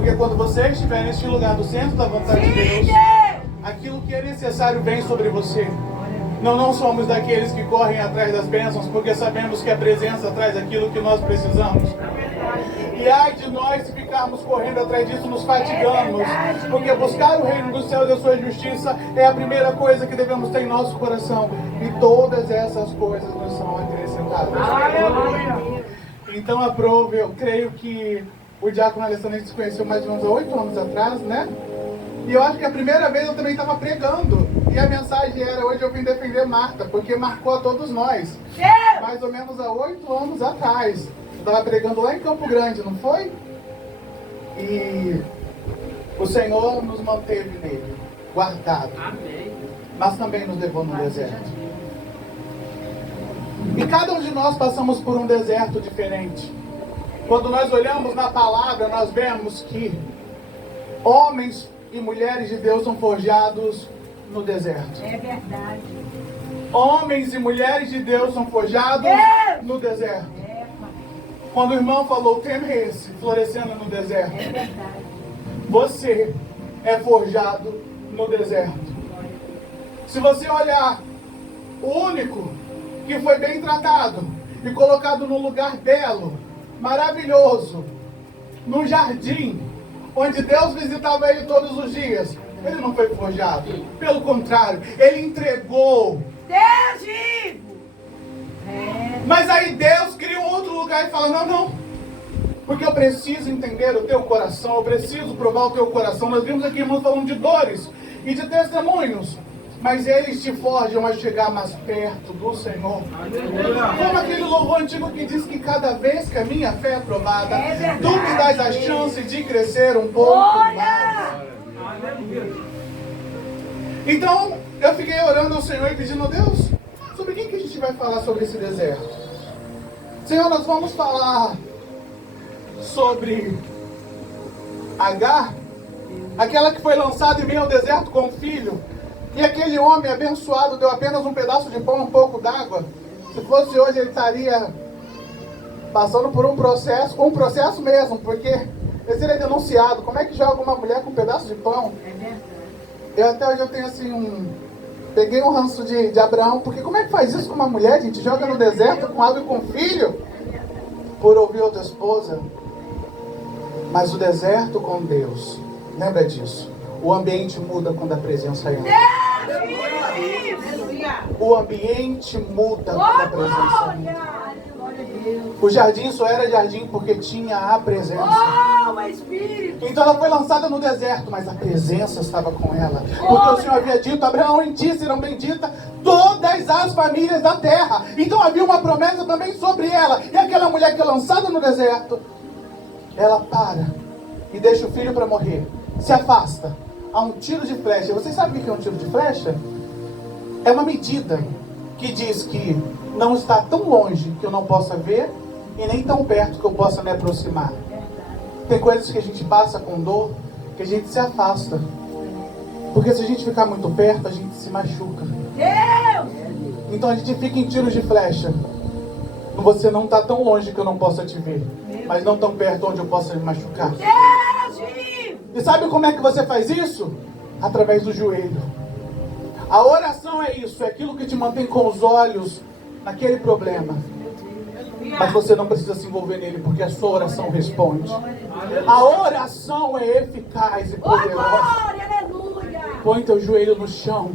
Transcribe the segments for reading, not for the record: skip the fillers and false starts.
Porque quando você estiver neste lugar do centro da vontade de Deus, aquilo que é necessário vem sobre você. Não somos daqueles que correm atrás das bênçãos, porque sabemos que a presença traz aquilo que nós precisamos. E ai de nós se ficarmos correndo atrás disso, nos fatigamos. Porque buscar o reino dos céus e a sua justiça é a primeira coisa que devemos ter em nosso coração. E todas essas coisas nos são acrescentadas. Então aprove, eu creio que o diácono Alessandro se conheceu mais ou menos 8 anos atrás, né? E eu acho que a primeira vez eu também estava pregando. E a mensagem era: hoje eu vim defender Marta, porque marcou a todos nós. Mais ou menos há 8 anos atrás. Eu estava pregando lá em Campo Grande, não foi? E o Senhor nos manteve nele, guardado. Mas também nos levou no deserto. E cada um de nós passamos por um deserto diferente. Quando nós olhamos na palavra, nós vemos que homens e mulheres de Deus são forjados no deserto. É verdade. Homens e mulheres de Deus são forjados no deserto. Quando o irmão falou, o tema é esse, florescendo no deserto. É verdade. Você é forjado no deserto. Se você olhar, o único que foi bem tratado e colocado num lugar belo, maravilhoso, num jardim, onde Deus visitava ele todos os dias, ele não foi forjado. Pelo contrário, ele entregou. Deus vivo! Mas aí Deus cria um outro lugar e fala, não. Porque eu preciso entender o teu coração, eu preciso provar o teu coração. Nós vimos aqui, irmãos, falando de dores e de testemunhos. Mas eles te forjam a chegar mais perto do Senhor. Como aquele louvor antigo que diz que cada vez que a minha fé é provada, tu me dás a chance de crescer um pouco mais. Então, eu fiquei orando ao Senhor e pedindo a Deus, sobre quem que a gente vai falar sobre esse deserto? Senhor, nós vamos falar sobre Agar, aquela que foi lançada em meio ao deserto com o filho. E aquele homem abençoado deu apenas um pedaço de pão e um pouco d'água. Se fosse hoje, ele estaria passando por um processo mesmo, porque ele seria denunciado. Como é que joga uma mulher com um pedaço de pão? Eu até hoje eu tenho assim peguei um ranço de Abraão, porque como é que faz isso com uma mulher, gente? Joga no deserto com água e com filho? Por ouvir outra esposa. Mas o deserto com Deus, lembra disso. O ambiente muda quando a presença entra. O ambiente muda quando a presença entra. O jardim só era jardim porque tinha a presença. Então ela foi lançada no deserto, mas a presença estava com ela. Porque o Senhor havia dito, Abraão, em ti serão benditas todas as famílias da terra. Então havia uma promessa também sobre ela. E aquela mulher que é lançada no deserto, ela para e deixa o filho para morrer. Se afasta. Há um tiro de flecha. Vocês sabem o que é um tiro de flecha? É uma medida que diz que não está tão longe que eu não possa ver e nem tão perto que eu possa me aproximar. Tem coisas que a gente passa com dor, que a gente se afasta. Porque se a gente ficar muito perto, a gente se machuca. Então a gente fica em tiros de flecha. Você não está tão longe que eu não possa te ver, mas não tão perto onde eu possa me machucar. E sabe como é que você faz isso? Através do joelho. A oração é isso, é aquilo que te mantém com os olhos naquele problema. Mas você não precisa se envolver nele, porque a sua oração responde. A oração é eficaz e poderosa. Põe teu joelho no chão.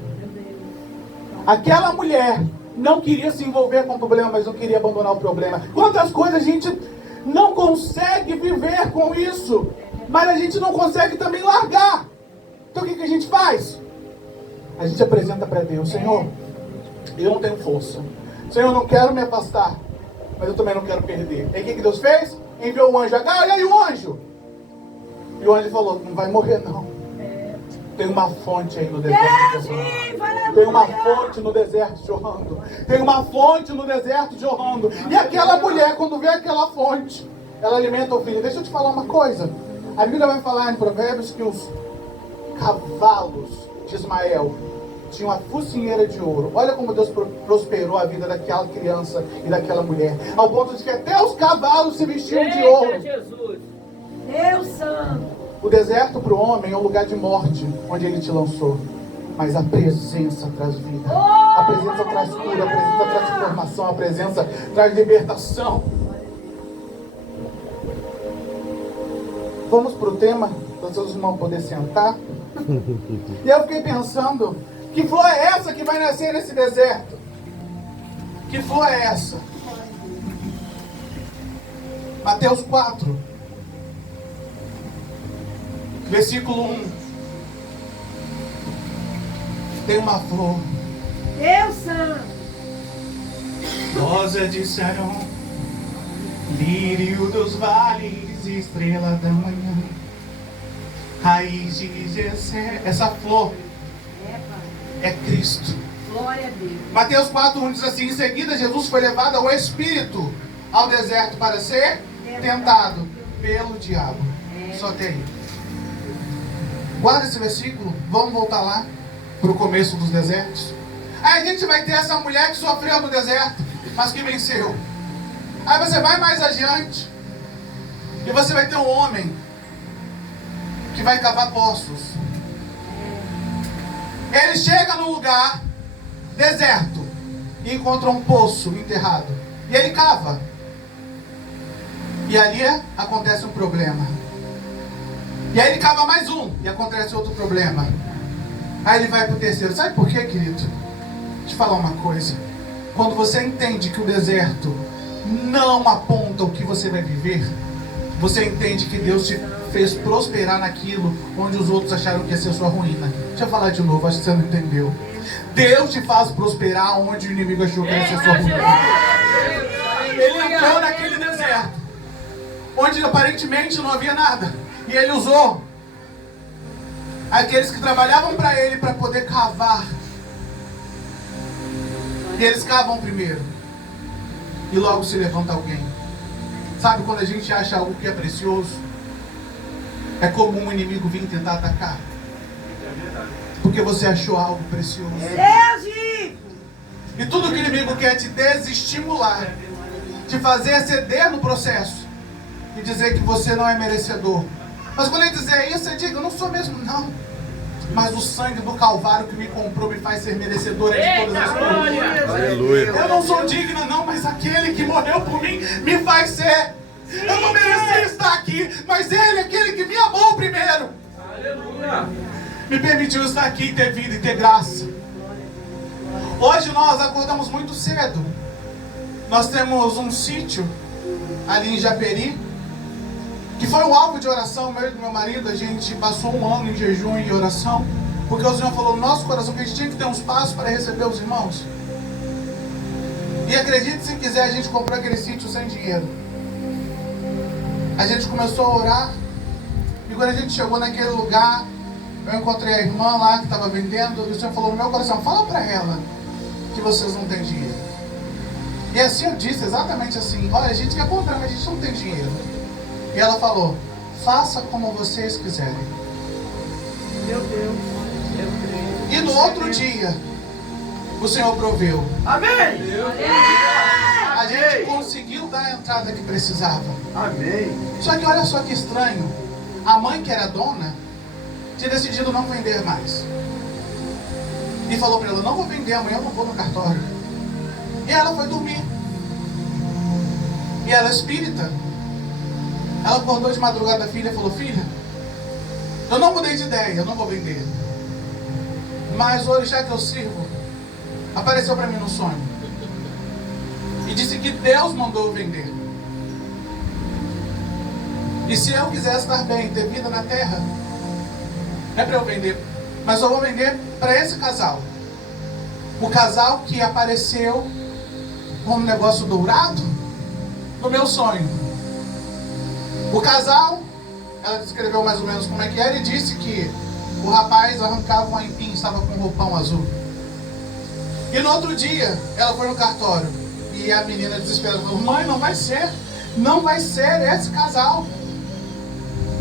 Aquela mulher não queria se envolver com o problema, mas não queria abandonar o problema. Quantas coisas a gente não consegue viver com isso, mas a gente não consegue também largar. Então o que a gente faz? A gente apresenta para Deus, Senhor, eu não tenho força. Senhor, eu não quero me afastar, mas eu também não quero perder. E o que Deus fez? Enviou o anjo. Agar, olha aí o anjo. E o anjo falou, não vai morrer não. Tem uma fonte aí no deserto. Tem uma fonte no deserto jorrando. Tem uma fonte no deserto jorrando. E aquela mulher, quando vê aquela fonte, ela alimenta o filho. Deixa eu te falar uma coisa. A Bíblia vai falar em Provérbios que os cavalos de Ismael tinham a focinheira de ouro. Olha como Deus prosperou a vida daquela criança e daquela mulher. Ao ponto de que até os cavalos se vestiam de ouro. Jesus. Deus santo. O deserto para o homem é um lugar de morte, onde ele te lançou. Mas a presença traz vida. A presença traz cura, a presença traz transformação, a presença traz libertação. Vamos para o tema, vocês vão poder sentar. E eu fiquei pensando, que flor é essa que vai nascer nesse deserto? Que flor é essa? Mateus 4, versículo 1. Tem uma flor. Deus santo. Rosa de Sarão, lírio dos vales, estrela da manhã, raiz de Jessé. Essa flor é Cristo. Glória a Deus. Mateus 4:1 diz assim: em seguida Jesus foi levado ao Espírito ao deserto para ser tentado pelo diabo. Só tem aí. Guarda esse versículo. Vamos voltar lá para o começo dos desertos. Aí a gente vai ter essa mulher que sofreu no deserto, mas que venceu. Aí você vai mais adiante e você vai ter um homem que vai cavar poços. Ele chega no lugar deserto e encontra um poço enterrado. E ele cava. E ali acontece um problema. E aí ele cava mais um e acontece outro problema. Aí ele vai para o terceiro. Sabe por quê, querido? Deixa eu te falar uma coisa. Quando você entende que o deserto não aponta o que você vai viver, você entende que Deus te fez prosperar naquilo onde os outros acharam que ia ser sua ruína. Deixa eu falar de novo, acho que você não entendeu. Deus te faz prosperar onde o inimigo achou que ia ser sua ruína. Ele entrou naquele deserto, onde aparentemente não havia nada. E ele usou aqueles que trabalhavam para ele para poder cavar. E eles cavam primeiro. E logo se levanta alguém. Sabe quando a gente acha algo que é precioso? É comum o inimigo vir tentar atacar. Porque você achou algo precioso. E tudo que o inimigo quer é te desestimular, te fazer ceder no processo e dizer que você não é merecedor. Mas quando ele dizer isso, você diga: eu não sou mesmo não. Mas o sangue do Calvário que me comprou me faz ser merecedora de todas as coisas. Aleluia. Eu não sou digna não, mas aquele que morreu por mim me faz ser. Eu não merecia estar aqui, mas ele, aquele que me amou primeiro, Aleluia. me permitiu estar aqui e ter vida e ter graça. Hoje nós acordamos muito cedo. Nós temos um sítio ali em Japeri, que foi um alvo de oração meu e do meu marido. A gente passou um ano em jejum e oração, porque o Senhor falou no nosso coração que a gente tinha que ter um espaço para receber os irmãos. E acredite se quiser, a gente comprou aquele sítio sem dinheiro. A gente começou a orar, e quando a gente chegou naquele lugar, eu encontrei a irmã lá que estava vendendo, e o Senhor falou no meu coração: fala para ela que vocês não têm dinheiro. E assim eu disse, exatamente assim: olha, a gente quer comprar, mas a gente não tem dinheiro. E ela falou: faça como vocês quiserem. Meu Deus. E no outro dia, o Senhor proveu. Amém. A gente conseguiu dar a entrada que precisava. Amém. Só que olha só que estranho. A mãe que era dona tinha decidido não vender mais. E falou para ela: não vou vender, amanhã eu não vou no cartório. E ela foi dormir. E ela é espírita. Ela acordou de madrugada da filha e falou: filha, eu não mudei de ideia, eu não vou vender. Mas o orixá que eu sirvo apareceu para mim no sonho e disse que Deus mandou eu vender. E se eu quiser estar bem, ter vida na terra, é para eu vender. Mas eu vou vender para esse casal. O casal que apareceu com um negócio dourado no meu sonho. O casal, ela descreveu mais ou menos como é que era e disse que o rapaz arrancava um aipim, estava com um roupão azul. E no outro dia, ela foi no cartório e a menina desesperada falou: mãe, não vai ser esse casal.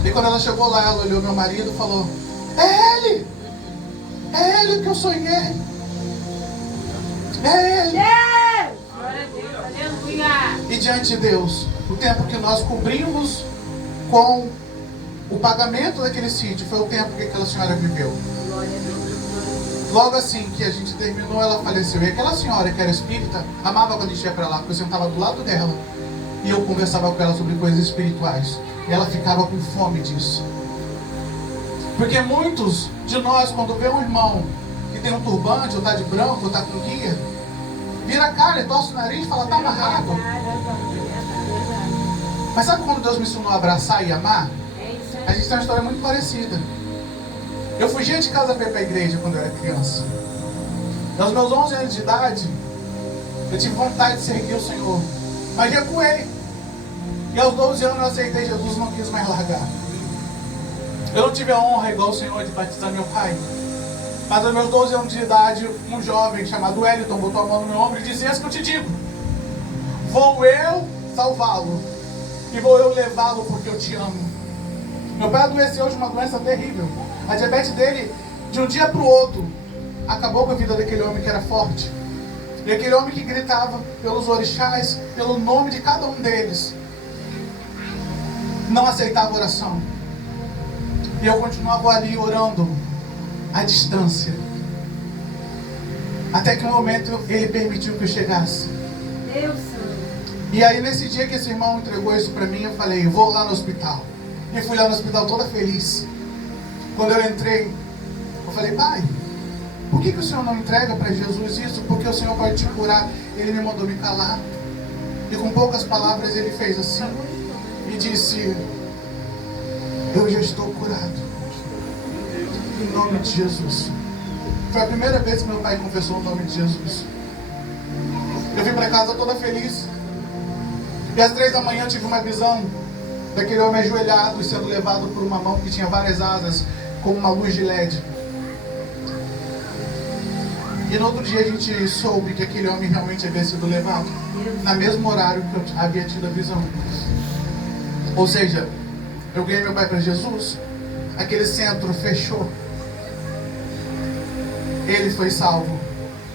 E quando ela chegou lá, ela olhou meu marido e falou: é ele que eu sonhei. É ele. Glória a Deus. Aleluia. E diante de Deus, o tempo que nós cobrimos com o pagamento daquele sítio foi o tempo que aquela senhora viveu. Logo assim que a gente terminou, ela faleceu. E aquela senhora que era espírita, amava quando a gente ia pra lá, porque eu sentava do lado dela e eu conversava com ela sobre coisas espirituais. E ela ficava com fome disso. Porque muitos de nós, quando vê um irmão que tem um turbante, ou tá de branco, ou tá com guia, vira a cara e torce o nariz e fala, tá amarrado. Mas sabe quando Deus me ensinou a abraçar e amar? A gente tem uma história muito parecida. Eu fugia de casa para ir para a igreja quando eu era criança. Aos meus 11 anos de idade, eu tive vontade de seguir o Senhor. Mas ia com Ele. E aos 12 anos eu aceitei Jesus e não quis mais largar. Eu não tive a honra, igual o Senhor, de batizar meu pai. Mas aos meus 12 anos de idade, um jovem chamado Wellington botou a mão no meu ombro e disse, "Isso que eu te digo. Vou eu salvá-lo. E vou eu levá-lo porque eu te amo." Meu pai adoeceu de uma doença terrível. A diabetes dele, de um dia para o outro, acabou com a vida daquele homem que era forte. E aquele homem que gritava pelos orixás, pelo nome de cada um deles, não aceitava oração. E eu continuava ali orando à distância. Até que um momento ele permitiu que eu chegasse. Deus Santo. E aí nesse dia que esse irmão entregou isso para mim, eu falei, vou lá no hospital. E fui lá no hospital toda feliz. Quando eu entrei, eu falei, pai, por que o Senhor não entrega para Jesus isso? Porque o Senhor pode te curar. Ele me mandou me calar. E com poucas palavras ele fez assim. E disse, eu já estou curado. Em nome de Jesus. Foi a primeira vez que meu pai confessou o nome de Jesus. Eu vim para casa toda feliz. E às 3 da manhã eu tive uma visão daquele homem ajoelhado e sendo levado por uma mão que tinha várias asas, como uma luz de LED. E no outro dia a gente soube que aquele homem realmente havia sido levado, no mesmo horário que eu havia tido a visão. Ou seja, eu ganhei meu pai para Jesus, aquele centro fechou, ele foi salvo.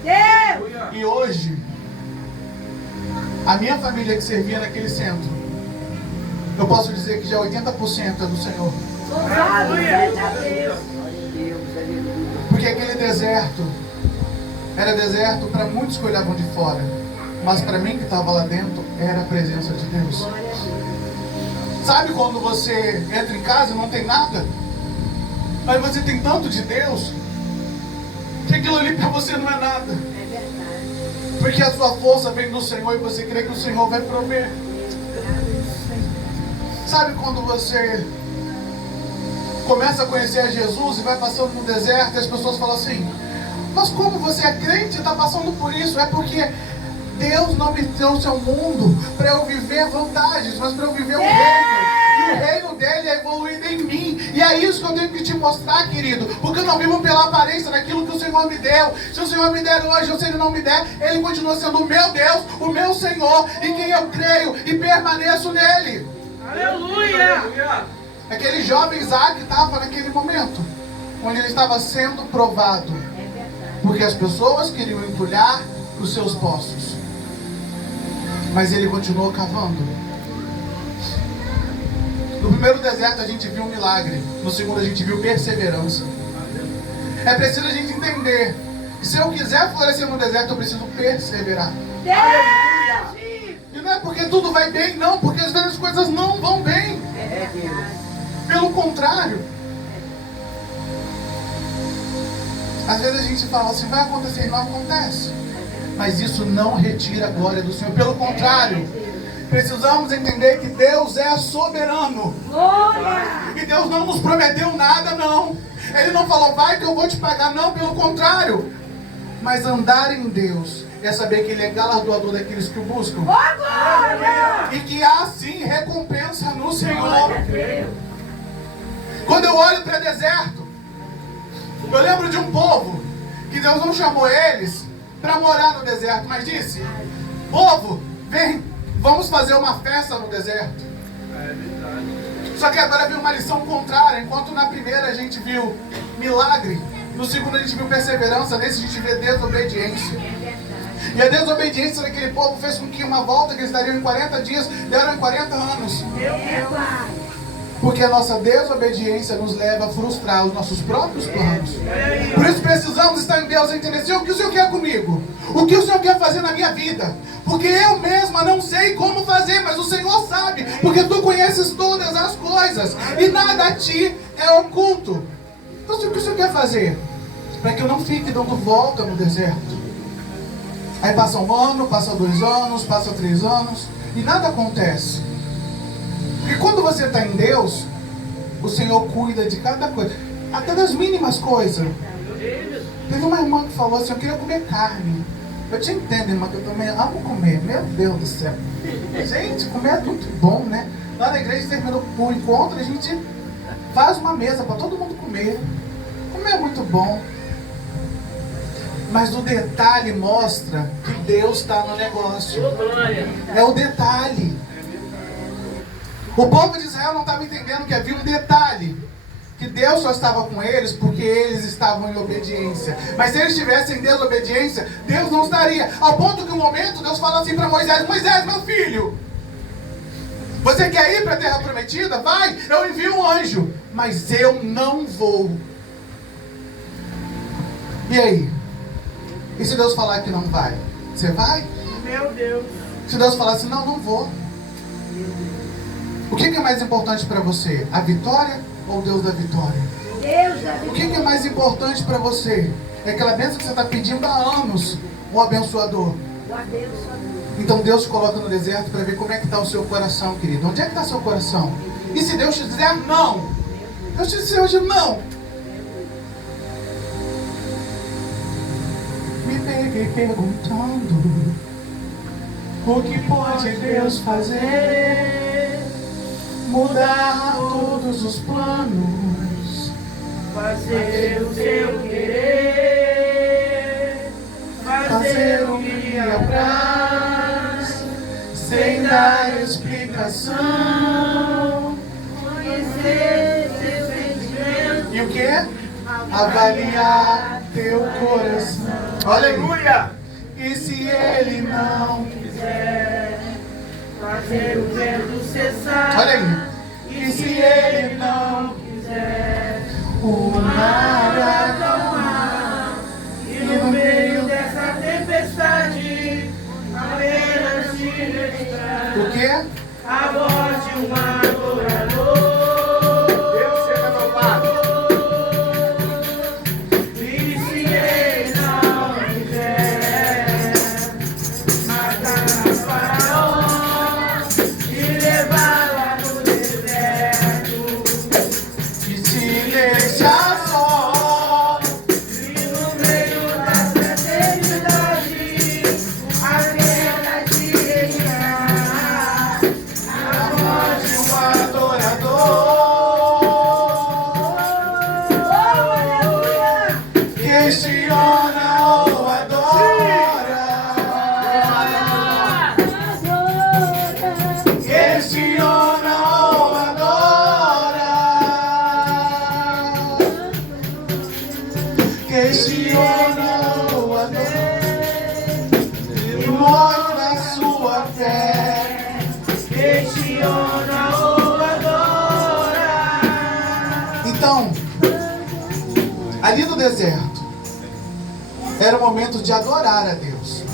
Deus! E hoje, a minha família que servia naquele centro, eu posso dizer que já 80% é do Senhor. Louvado seja Deus! Porque aquele deserto era deserto para muitos que olhavam de fora, mas para mim que estava lá dentro era a presença de Deus. Sabe quando você entra em casa e não tem nada, mas você tem tanto de Deus que aquilo ali para você não é nada, porque a sua força vem do Senhor e você crê que o Senhor vai prover. Sabe quando você começa a conhecer a Jesus e vai passando no deserto e as pessoas falam assim, mas como você é crente e está passando por isso? É porque Deus não me trouxe ao mundo para eu viver vantagens, mas para eu viver o reino. E o reino dele é evoluído em mim. E é isso que eu tenho que te mostrar, querido. Porque eu não vivo pela aparência daquilo que o Senhor me deu. Se o Senhor me der hoje ou se Ele não me der, Ele continua sendo o meu Deus, o meu Senhor, em quem eu creio e permaneço nele. Aleluia! Aquele jovem Isaac estava naquele momento onde ele estava sendo provado, porque as pessoas queriam entulhar os seus poços, mas ele continuou cavando. No primeiro deserto a gente viu um milagre, no segundo a gente viu perseverança. É preciso a gente entender que se eu quiser florescer no deserto eu preciso perseverar. Deus! E não é porque tudo vai bem, não, porque às vezes as coisas não vão bem. Pelo contrário, às vezes a gente fala assim, vai acontecer, não acontece. Mas isso não retira a glória do Senhor. Pelo contrário, precisamos entender que Deus é soberano. Glória! E Deus não nos prometeu nada, não. Ele não falou, vai que eu vou te pagar, não, pelo contrário. Mas andar em Deus é saber que Ele é galardoador daqueles que o buscam. Oh, glória! E que há sim recompensa no Senhor. Quando eu olho para o deserto, eu lembro de um povo que Deus não chamou eles para morar no deserto, mas disse, povo, vem, vamos fazer uma festa no deserto. Só que agora veio uma lição contrária. Enquanto na primeira a gente viu milagre, no segundo a gente viu perseverança, nesse a gente vê desobediência. E a desobediência daquele povo fez com que uma volta que eles dariam em 40 dias, deram em 40 anos. Porque a nossa desobediência nos leva a frustrar os nossos próprios planos. Por isso precisamos estar em Deus e entender, Senhor, o que o Senhor quer comigo? O que o Senhor quer fazer na minha vida? Porque eu mesma não sei como fazer, mas o Senhor sabe. Porque Tu conheces todas as coisas. E nada a Ti é oculto. Então o que o Senhor quer fazer? Para que eu não fique dando volta no deserto. Aí passa 1 ano, passa 2 anos, passa 3 anos. E nada acontece. Porque quando você está em Deus, o Senhor cuida de cada coisa, até das mínimas coisas. Teve uma irmã que falou assim, eu queria comer carne. Eu te entendo, irmã, que eu também amo comer. Meu Deus do céu. Gente, comer é muito bom, né? Lá na igreja, terminou o encontro, a gente faz uma mesa para todo mundo comer. Comer é muito bom. Mas o detalhe mostra que Deus está no negócio. É o detalhe. O povo de Israel não estava entendendo que havia um detalhe. Que Deus só estava com eles porque eles estavam em obediência. Mas se eles estivessem em desobediência, Deus não estaria. Ao ponto que um momento Deus fala assim para Moisés, Moisés, meu filho, você quer ir para a terra prometida? Vai, eu envio um anjo. Mas eu não vou. E aí? E se Deus falar que não vai? Você vai? Meu Deus. Se Deus falar assim, não, não vou. O que é mais importante para você? A vitória ou Deus da vitória? Deus da O que é mais importante para você? É aquela bênção que você está pedindo há anos, um abençoador. O abençoador. Então Deus te coloca no deserto para ver como é que está o seu coração, querido. Onde é que está seu coração? E se Deus te dizer não? Deus te dizer hoje não. Me peguei perguntando o que pode Deus fazer? Mudar todos os planos, Fazer o seu querer, fazer o que lhe apraz, sem dar explicação. conhecer seus sentimentos, E o que? Avaliar teu coração. Olha aí. Aleluia. E se ele não fazer o vento cessar. Olha aí. E se ele não o mar acalmar, E no meio dessa tempestade, apenas se registrar o que? a voz de um adorador. Deus seja louvado. E se ele não quiser matar Faraó e levá-la no deserto, E se deixar só, e no meio dessa eternidade, apenas se registrar a voz de um adorador. Questiona ou adora. Questiona ou adora. Questiona ou adora. E mostra a sua fé. questiona ou adora. Então, ali no deserto, era o momento de adorar a Deus.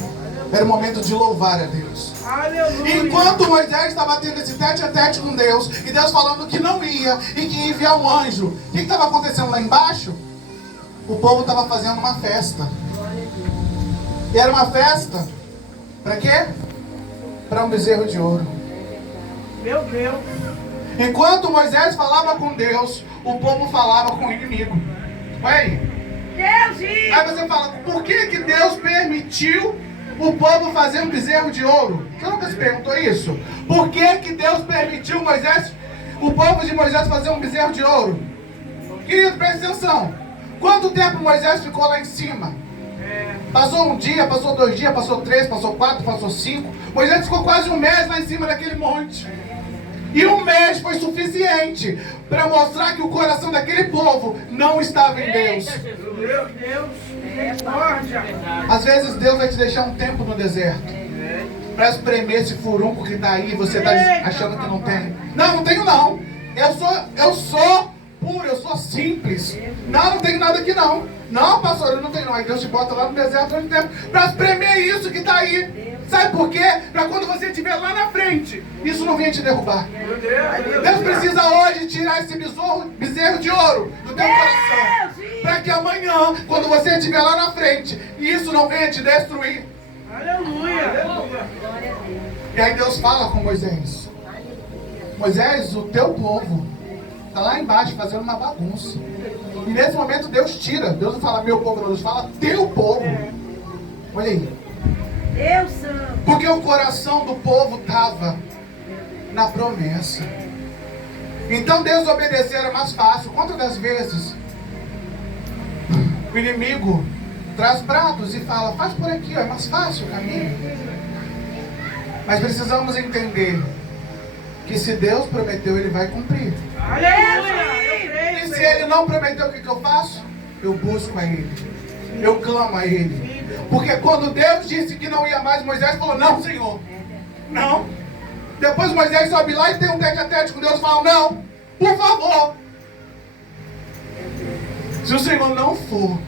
Era o momento de louvar a Deus. Aleluia. Enquanto Moisés estava tendo esse tete-a-tete com Deus, e Deus falando que não ia, e que ia enviar um anjo, o que estava acontecendo lá embaixo? O povo estava fazendo uma festa. E era uma festa, para quê? Para um bezerro de ouro. Meu Deus. Enquanto Moisés falava com Deus, o povo falava com o inimigo. Olha aí. Deus e Aí você fala, por que que Deus permitiu o povo fazer um bezerro de ouro? Você nunca se perguntou isso? Por que que Deus permitiu o povo de Moisés fazer um bezerro de ouro? Querido, presta atenção. Quanto tempo Moisés ficou lá em cima? Passou um dia, passou 2 dias, passou 3, passou 4, passou 5. Moisés ficou quase 1 mês lá em cima daquele monte. E 1 mês foi suficiente para mostrar que o coração daquele povo não estava em Deus. meu Deus, misericórdia. Às vezes Deus vai te deixar um tempo no deserto para espremer esse furunco que está aí e você está achando que não tem. Não, não tenho não. Eu sou puro, eu sou simples. Não tenho nada aqui não. Não, pastor, eu não tenho não. Aí Deus te bota lá no deserto durante tempo para espremer isso que está aí. Sabe por quê? Para quando você estiver lá na frente, isso não venha te derrubar. Deus precisa hoje tirar esse bezerro de ouro do teu coração. Para que amanhã, quando você estiver lá na frente, isso não venha te destruir. Aleluia. E aí Deus fala com Moisés. Moisés, o teu povo está lá embaixo fazendo uma bagunça. E nesse momento Deus tira. Deus não fala meu povo, não. Deus fala teu povo. Olha aí. Deus santo. Porque o coração do povo estava na promessa. Então Deus obedecer era mais fácil. Quantas das vezes o inimigo traz pratos e fala, faz por aqui, ó, é mais fácil o caminho. Mas precisamos entender que se Deus prometeu, Ele vai cumprir. Aleluia. E se Ele não prometeu, o que eu faço? Eu busco a Ele. Eu clamo a Ele. Porque quando Deus disse que não ia mais, Moisés falou, não, Senhor. Não. Depois Moisés sobe lá e tem um tete-a-tete com Deus e fala, não, por favor. Se o Senhor não for,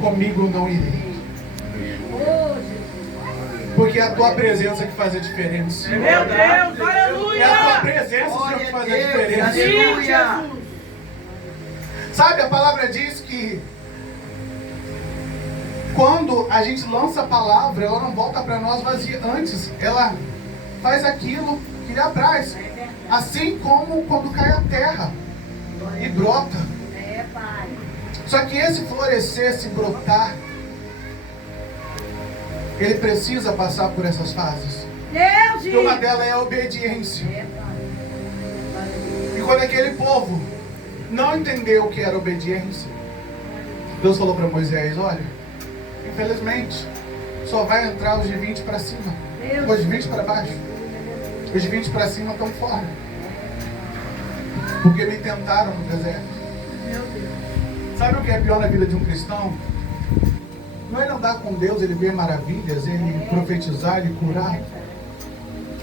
comigo eu não irei. Porque é a tua presença que faz a diferença. Meu Deus, aleluia. É a tua presença, Senhor, que faz a diferença. Aleluia. Sabe, a palavra diz que quando a gente lança a palavra, ela não volta para nós vazia. Antes, ela faz aquilo que lhe apraz. Assim como quando cai a terra e brota. Só que esse florescer, esse brotar, ele precisa passar por essas fases. E uma delas é a obediência. E quando aquele povo não entendeu o que era obediência, Deus falou para Moisés, olha, infelizmente, só vai entrar os de 20 para cima. Os de 20 para baixo. Os de 20 para cima estão fora. Porque me tentaram no deserto. Sabe o que é pior na vida de um cristão? Não é ele andar com Deus, ele ver maravilhas, ele profetizar, ele curar.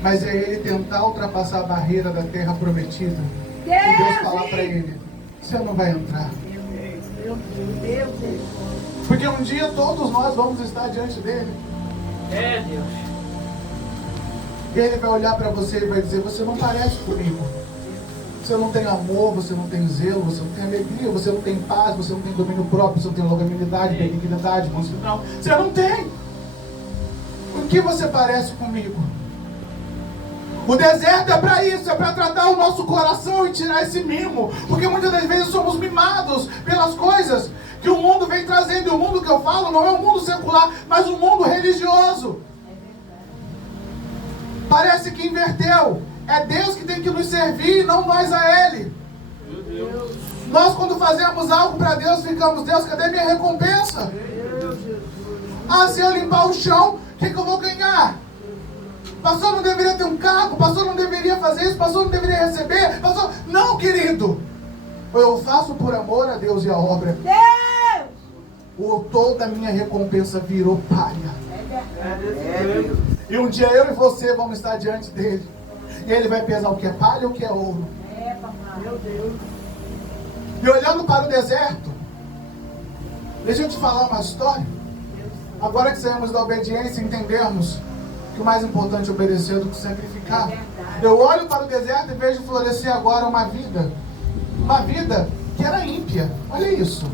Mas é ele tentar ultrapassar a barreira da terra prometida. E Deus falar para ele, você não vai entrar. Porque um dia todos nós vamos estar diante dele. Deus. E ele vai olhar para você e vai dizer, você não parece comigo. Você não tem amor, você não tem zelo, você não tem alegria, você não tem paz, você não tem domínio próprio, você não tem longanimidade, benignidade, mansidão. Você não tem. O que você parece comigo? O deserto é para isso, é para tratar o nosso coração e tirar esse mimo. Porque muitas das vezes somos mimados pelas coisas que o mundo vem trazendo. E o mundo que eu falo não é um mundo secular, mas um mundo religioso. Parece que inverteu. É Deus que tem que nos servir e não nós a Ele. Nós quando fazemos algo para Deus, ficamos, Deus, cadê minha recompensa? Ah, se eu limpar o chão, o que eu vou ganhar? Pastor não deveria ter um carro, pastor não deveria fazer isso, pastor não deveria receber, pastor... Não, querido. Eu faço por amor a Deus e a obra. Toda a minha recompensa virou palha. E um dia eu e você vamos estar diante dele. E ele vai pesar o que é palha e o que é ouro. Meu Deus. E olhando para o deserto, deixa eu te falar uma história. Agora que saímos da obediência, entendemos que o mais importante é obedecer do que sacrificar. Eu olho para o deserto e vejo florescer agora uma vida. Uma vida que era ímpia. Olha isso.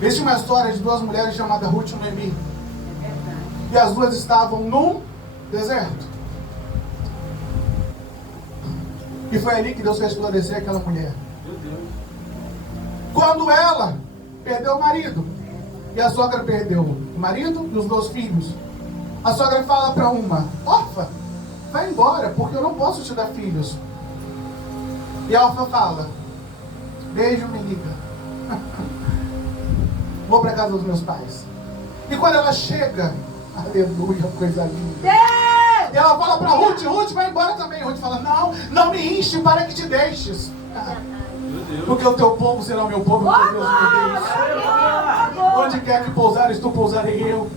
Existe uma história de duas mulheres chamadas Ruth e Noemi. E as duas estavam num deserto. E foi ali que Deus fez florescer aquela mulher. Quando ela perdeu o marido, e a sogra perdeu o marido e os 2 filhos, a sogra fala para uma, órfã, vai embora, porque eu não posso te dar filhos. E a órfã fala, beijo, me liga. Vou para casa dos meus pais. E quando ela chega, aleluia, coisa linda. E ela fala para Ruth, Ruth vai embora também. Ruth fala, não me enche para que te deixes. Porque o teu povo será o meu povo, o teu Deus meu Deus. Onde quer que pousares, tu pousarei eu.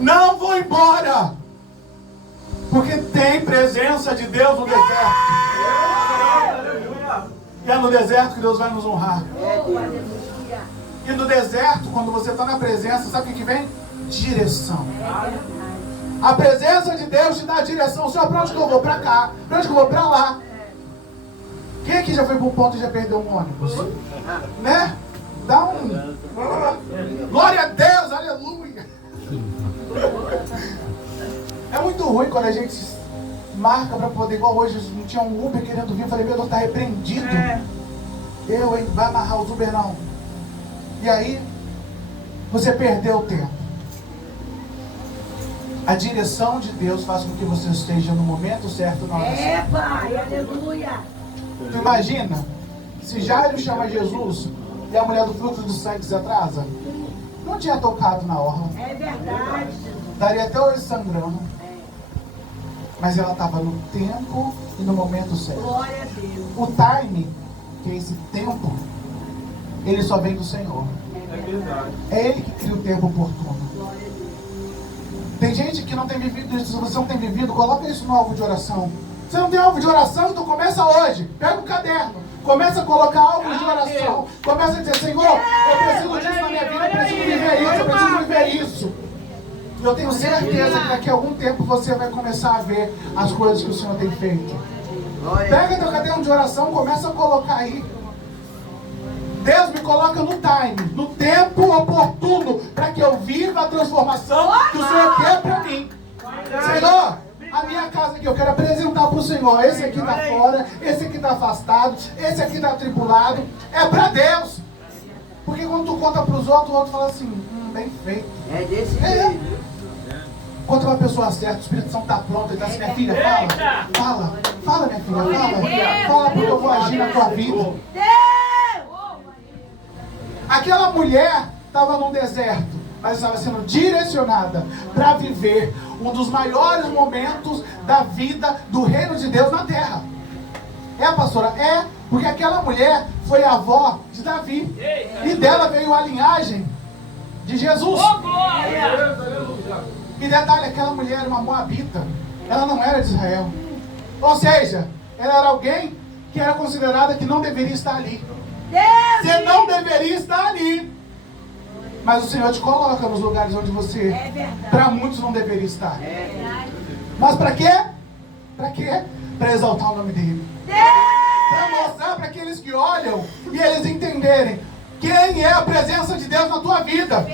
Não vou embora. Porque tem presença de Deus no deserto. E é no deserto que Deus vai nos honrar. E no deserto, quando você está na presença, sabe o que vem? Direção. A presença de Deus te dá direção. Senhor, para onde que eu vou? Para cá. Para onde que eu vou? Para lá. Quem aqui já foi para um ponto e já perdeu um ônibus? Né? Dá um... Glória a Deus, aleluia. É muito ruim quando a gente marca para poder, igual hoje, não tinha um Uber querendo vir. Eu falei, meu Deus, está repreendido. Eu, hein? Vai amarrar os Uber não. E aí, você perdeu o tempo. A direção de Deus faz com que você esteja no momento certo, na hora certa. Pai, aleluia. Tu imagina, se Jairo chama Jesus e a mulher do fluxo de sangue se atrasa, não tinha tocado na orla. É verdade. Daria até hoje sangrando. Mas ela estava no tempo e no momento certo. Glória a Deus. O time, que é esse tempo, ele só vem do Senhor. É verdade. É Ele que cria o tempo oportuno. Glória a Deus. Tem gente que não tem vivido isso. Se você não tem vivido, coloca isso no alvo de oração. Você não tem alvo de oração, então começa hoje. Pega o caderno. Começa a colocar alvos de oração. Começa a dizer, Senhor, eu preciso disso na minha vida, eu preciso viver isso, eu preciso viver isso. E eu tenho certeza que daqui a algum tempo você vai começar a ver as coisas que o Senhor tem feito. Pega teu caderno de oração, começa a colocar aí. Deus me coloca no time, no tempo oportuno, para que eu viva a transformação que o Senhor quer para mim. Senhor, a minha casa aqui, eu quero apresentar para o Senhor. Esse aqui está fora, esse aqui está afastado, esse aqui está atribulado. É para Deus. Porque quando tu conta para os outros, o outro fala assim, bem feito. É desse jeito. Quando uma pessoa certa, o Espírito Santo está pronto, ele está assim, minha filha, fala minha filha, fala porque eu vou agir na tua vida. Aquela mulher estava num deserto, mas estava sendo direcionada para viver um dos maiores momentos da vida do reino de Deus na terra. É, pastora? É, porque aquela mulher foi a avó de Davi. E dela veio a linhagem de Jesus. E detalhe, aquela mulher era uma moabita. Ela não era de Israel. Ou seja, ela era alguém que era considerada que não deveria estar ali. Você não deveria estar ali. Mas o Senhor te coloca nos lugares onde você, para muitos, não deveria estar. Mas para quê? Para quê? Para exaltar o nome dele. Para mostrar para aqueles que olham e eles entenderem quem é a presença de Deus na tua vida.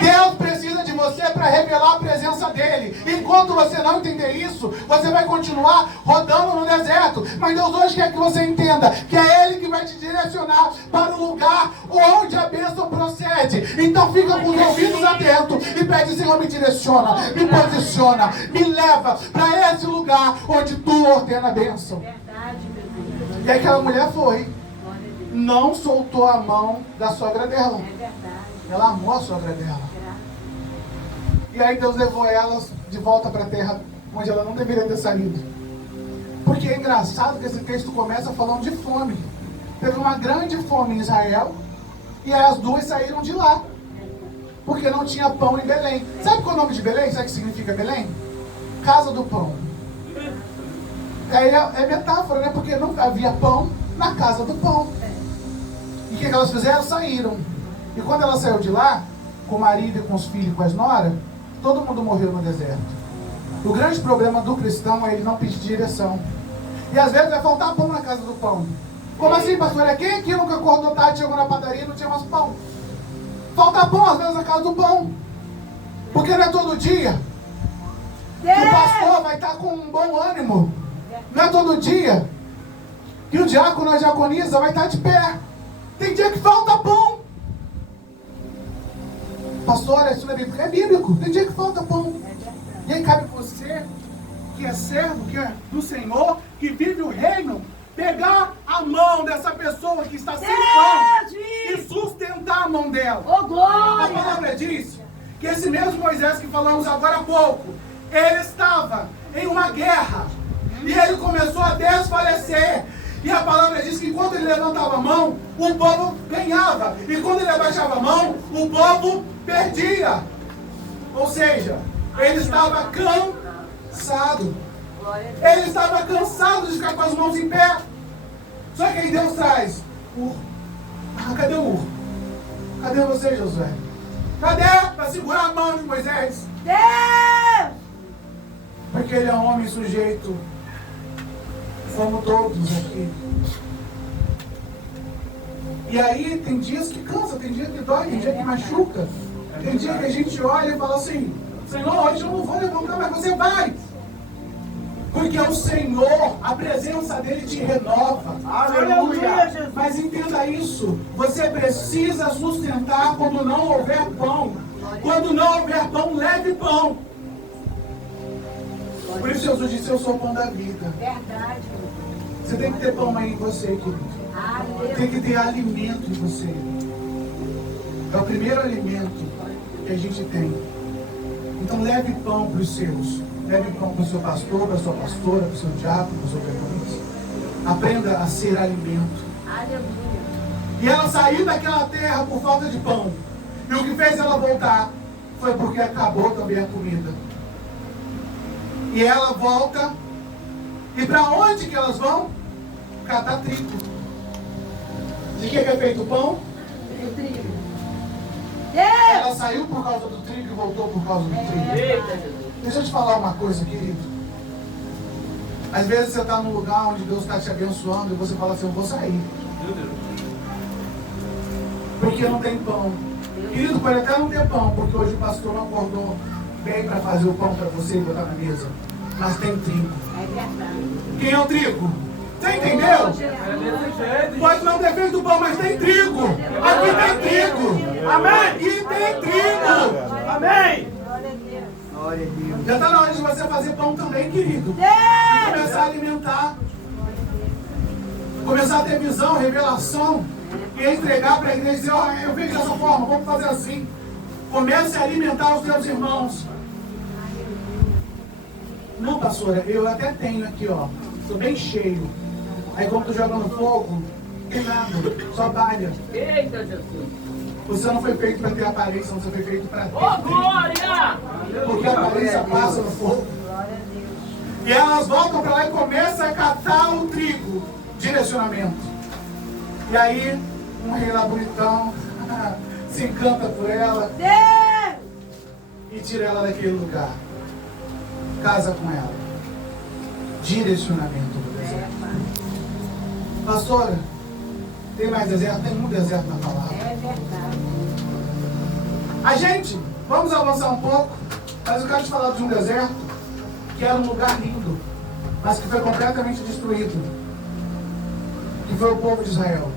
Deus precisa de você para revelar a presença dele. Enquanto você não entender isso, você vai continuar rodando no deserto. Mas Deus hoje quer que você entenda que é Ele que vai te direcionar para o lugar onde a bênção procede. Então fica com os ouvidos atentos e pede, Senhor, me direciona, me posiciona, me leva para esse lugar onde tu ordena a bênção. E aquela mulher foi. Não soltou a mão da sogra dela. Ela amou a sogra dela. E aí Deus levou elas de volta para a terra onde ela não deveria ter saído. Porque é engraçado que esse texto começa falando de fome. Teve uma grande fome em Israel e aí as duas saíram de lá. Porque não tinha pão em Belém. Sabe qual é o nome de Belém? Sabe o que significa Belém? Casa do pão. Aí é metáfora, né? Porque não havia pão na casa do pão. E o que elas fizeram? Saíram. E quando ela saiu de lá, com o marido, com os filhos, com as noras, todo mundo morreu no deserto. O grande problema do cristão é ele não pedir direção. E às vezes vai faltar pão na casa do pão. Como assim, pastor? É quem aqui nunca acordou tarde, chegou na padaria e não tinha mais pão? Falta pão às vezes na casa do pão. Porque não é todo dia que o pastor vai estar com um bom ânimo. Não é todo dia que o diácono, a diaconisa vai estar de pé. Tem dia que falta pão. Pastor, isso não é bíblico? É bíblico. Tem dia que falta pão. E aí cabe você, que é servo, que é do Senhor, que vive o reino, pegar a mão dessa pessoa que está sem pão e sustentar a mão dela. A palavra diz que esse mesmo Moisés que falamos agora há pouco, ele estava em uma guerra e ele começou a desfalecer. E a palavra diz que quando ele levantava a mão, o povo ganhava. E quando ele abaixava a mão, o povo perdia. Ou seja, ele estava cansado. Ele estava cansado de ficar com as mãos em pé. Só que aí Deus traz Ur. Cadê o Ur? Cadê você, Josué? Cadê? Para segurar a mão de Moisés. Deus! Porque ele é um homem sujeito, como todos aqui. E aí tem dias que cansa, tem dia que dói, tem dia que machuca. Tem dia que a gente olha e fala assim: Senhor, hoje eu não vou levantar, mas você vai. Porque o Senhor, a presença dele te renova. Aleluia, Jesus. Mas entenda isso: você precisa sustentar quando não houver pão. Quando não houver pão, leve pão. Por isso Jesus disse: eu sou o pão da vida. Verdade. Você tem que ter pão aí em você, querido. Tem que ter alimento em você. É o primeiro alimento que a gente tem. Então leve pão para os seus. Leve pão para o seu pastor, para a sua pastora, para o seu diácono, para o seu presidente. Aprenda a ser alimento. Aleluia. E ela saiu daquela terra por falta de pão. E o que fez ela voltar foi porque acabou também a comida. E ela volta. E para onde que elas vão? Catar trigo. De que é feito o pão? O trigo. Ela Deus! saiu por causa do trigo e voltou por causa do trigo. Eita, Jesus. Deixa eu te falar uma coisa, querido. Às vezes você está num lugar onde Deus está te abençoando e você fala assim: eu vou sair. Porque não tem pão. Querido, pode até não ter pão, porque hoje o pastor não acordou bem para fazer o pão para você e botar na mesa. Mas tem trigo. É verdade. Quem é o trigo? Você entendeu? Pode não ter feito pão, mas tem trigo. Aqui tem trigo. Amém. Aqui tem trigo. Amém. Glória a Deus. Glória a Deus. Já está na hora de você fazer pão também, querido. E Deus! começar a alimentar. Começar a ter visão, revelação. E entregar para a igreja e dizer: ó, eu vejo dessa forma, vamos fazer assim. Comece a alimentar os teus irmãos. Não, pastora, eu até tenho aqui, ó. Estou bem cheio. Aí quando tu joga no fogo, não tem nada, só palha. Eita, Jesus. Você não foi feito para ter aparência, você foi feito para ter. Ô, glória! Porque a aparência passa no fogo. Glória a Deus. E elas voltam para lá e começam a catar o trigo. Direcionamento. E aí, um rei lá bonitão se encanta por ela Deus! e tira ela daquele lugar. Casa com ela. Direcionamento do deserto. Pastora, tem mais deserto? Tem um deserto na palavra. É verdade. A gente, vamos avançar um pouco, mas eu quero te falar de um deserto que era um lugar lindo, mas que foi completamente destruído. Que foi o povo de Israel.